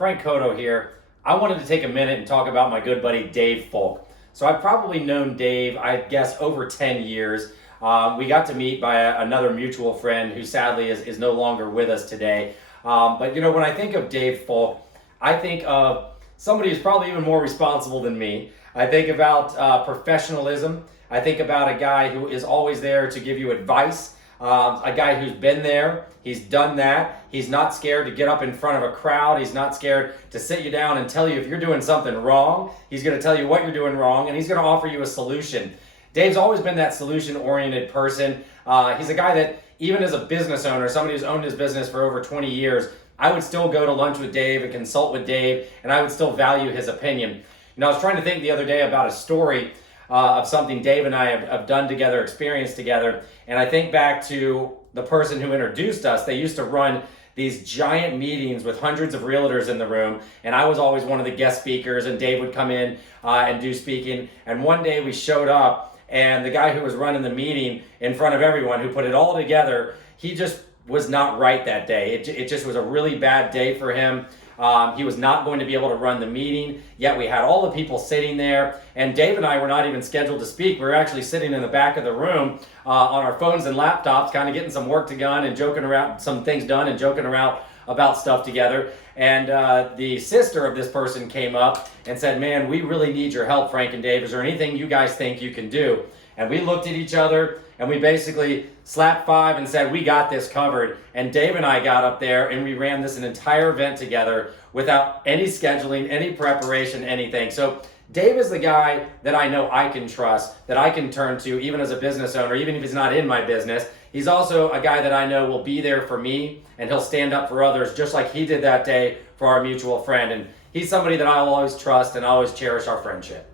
Frank Coto here. I wanted to take a minute and talk about my good buddy Dave Fulk. So I've probably known Dave, I guess, over 10 years. We got to meet by another mutual friend who sadly is no longer with us today. But you know, when I think of Dave Fulk, I think of somebody who's probably even more responsible than me. I think about professionalism. I think about a guy who is always there to give you advice. A guy who's been there, he's done that. He's not scared to get up in front of a crowd. He's not scared to sit you down and tell you if you're doing something wrong. He's going to tell you what you're doing wrong, and he's going to offer you a solution. Dave's always been that solution-oriented person. He's a guy that, even as a business owner, somebody who's owned his business for over 20 years, I would still go to lunch with Dave and consult with Dave, and I would still value his opinion. You know, I was trying to think the other day about a story of something Dave and I have done together, experienced together. And I think back to the person who introduced us. They used to run these giant meetings with hundreds of realtors in the room. And I was always one of the guest speakers, and Dave would come in and do speaking. And one day we showed up, and the guy who was running the meeting in front of everyone, who put it all together, he just was not right that day. It just was a really bad day for him. He was not going to be able to run the meeting, yet we had all the people sitting there, and Dave and I were not even scheduled to speak. We were actually sitting in the back of the room on our phones and laptops, kind of getting some work done and joking around, some things done and joking around about stuff together. And the sister of this person came up and said, "Man, we really need your help, Frank and Dave. Is there anything you guys think you can do?" And we looked at each other and we basically slapped five and said, "We got this covered." And Dave and I got up there and we ran an entire event together without any scheduling, any preparation, anything. So Dave is the guy that I know I can trust, that I can turn to even as a business owner, even if he's not in my business. He's also a guy that I know will be there for me, and he'll stand up for others just like he did that day for our mutual friend. And he's somebody that I'll always trust and always cherish our friendship.